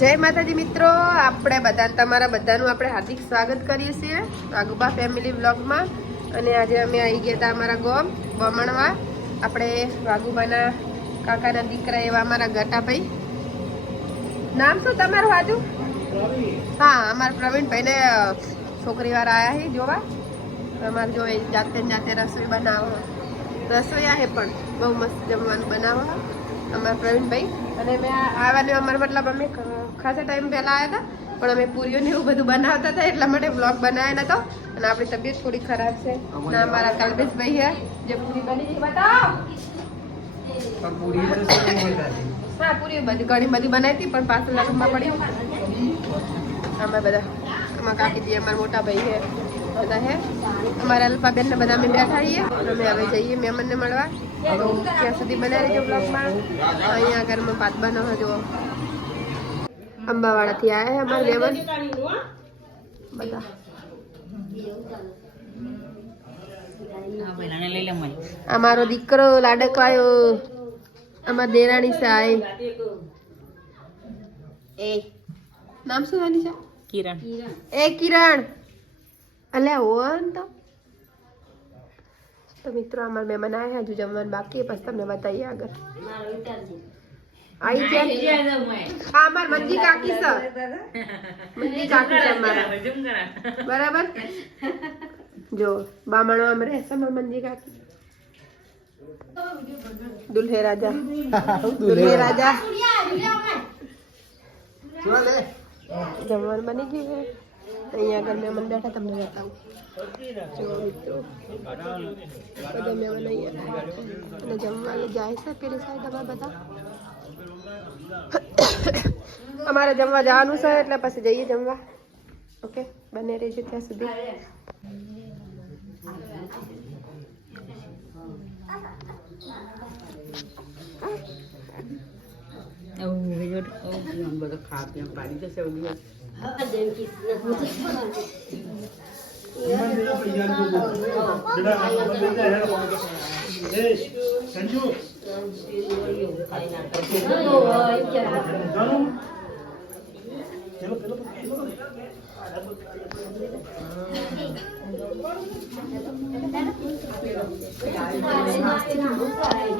જય માતાજી મિત્રો, આપણે બધા તમારા બધાનું આપણે હાર્દિક સ્વાગત કરીએ છીએ આગુબા ફેમિલી વ્લોગમાં અને આજે અમે આવી ગયા હતા અમારા ગોમ, બમણવા. આપણે વાઘુબાના કાકાના દીકરા એવા અમારા ગટાભાઈ. નામ શું તમારું આજુ? હા, અમારા પ્રવીણભાઈને છોકરીવાર આવ્યા છે જોવા. અમારે જો જાતે જાતે રસોઈ બનાવો રસોઈ આવે પણ, બહુ મસ્ત જમવાનું બનાવો અમારા પ્રવીણભાઈ. અને મેં આ- આવવાને અમારા મતલબ અમે ખાસા ટાઈમ પહેલાં આવ્યા હતા પણ અમે પૂરીઓ ને એવું બધું બનાવતા હતા એટલા માટે બ્લોગ બનાવ્યો નતો. અને આપણી તબિયત થોડી ખરાબ છે. અને અમારા કલ્પેશભાઈ છે. જે પૂરી બની ગઈ બતાવો. હા પૂરી બધી ઘણી બધી બનાવી હતી પણ પાછળ લગ્નમાં પડ્યું અમે બધા અમારા કાકીજી અમારા મોટા ભાઈ હે બધા હે અમારા અલ્પાબેન ને બધા અમે બેઠા છીએ અમે હવે જઈએ મેમનને મળવા. તો ત્યાં સુધી બનાવી રહેજો બ્લોગમાં અહીંયા ઘરમાં ભાત બનાવો જો અંબાવાડાથી આવ્યા છે અમારે લેવલ. બધા. અમારો દીકરો લાડકવાયો. અમાર દેરાણી સાય. એ. નામ શું એની છે કિરણ. એ કિરણ. અલ્યા ઓન તો. તો મિત્રો અમાર મહેમાન આવ્યા હજુ જમવાનું બાકી છે, પછી તમને બતાવીએ આગળ. આઈ ગયા? હા અમાર મંજી કાકી છે. મંજી કાકી છે અમારા. બરાબર? જો બામણો આમ રહેશે અમાર મંજી કાકી દુલ્હે રાજા. દુલ્હે રાજા. જમવાનું બની ગયું છે? અહીંયા આગળ મહેમાન બેઠા તમને બતાવું. જો મિત્રો, બધા અહીંયા અને જાય છે પેલી સાઈડ અમારા બધા. અમારે જમવા જવાનું છે એટલે પછી જઈએ જમવા. ઓકે બને રહેજો ત્યાં સુધી. બધું ખા પીવા પાડી જશે એવું દિવસ. Apa Terima kasih telah menonton!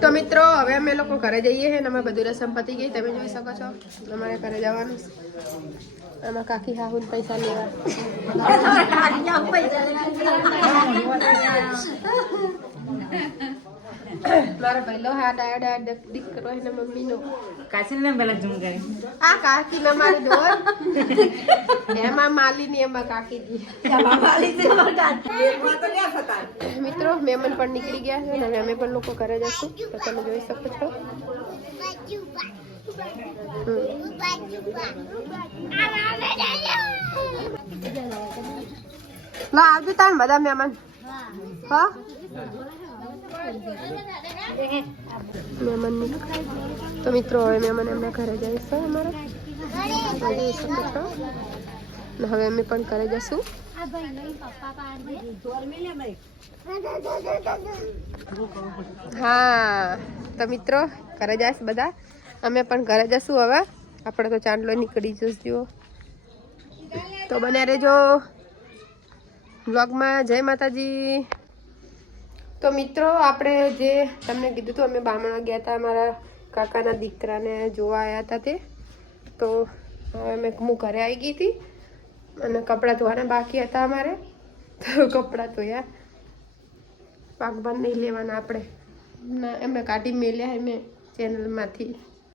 તો મિત્રો હવે અમે લોકો ઘરે જઈએ છીએ અમે બધું રસમ પતી ગઈ. તમે જોઈ શકો છો અમારે ઘરે જવાનું આમાં કાકી હાહુ પૈસા લેવા. મારો પહેલો હાથ આડ આડ દીકરો એને મમ્મીનો. કાચી ને પેલા ઝૂમ કરી. આ કાકી ના મારી ડોર. એમાં માલીની એમાં કાકીજી મિત્રો મહેમાન પણ નીકળી ગયા છે અને અમે પણ લોકો ઘરે જશું. તો તમે જોઈ શકો છો. આવજો તાણ બધા મહેમાન હા? મહેમાન ની- તો મિત્રો, હવે મહેમાન એમના ઘરે જઈશું અમારા. હવે અમે પણ ઘરે જશું. હા, તો મિત્રો, ઘરે જઈશ બધા. અમે પણ ઘરે જશું હવે. આપણે તો ચાંદલો નીકળી જશું તો બને રહેજો. બ્લોગમાં જય માતાજી. તો મિત્રો, આપણે જે તમને કીધું હતું, અમે બામણા ગયા હતા અમારા કાકાના દીકરાને જોવા આવ્યા હતા તે. તો અમે હું ઘરે આવી ગઈ હતી અને કપડાં ધોવાના બાકી હતા અમારે. તો કપડાં ધોયા. પાકભાન નહીં લેવાના આપણે. ના, એમને કાઢી મેલ્યા એમ ચેનલમાંથી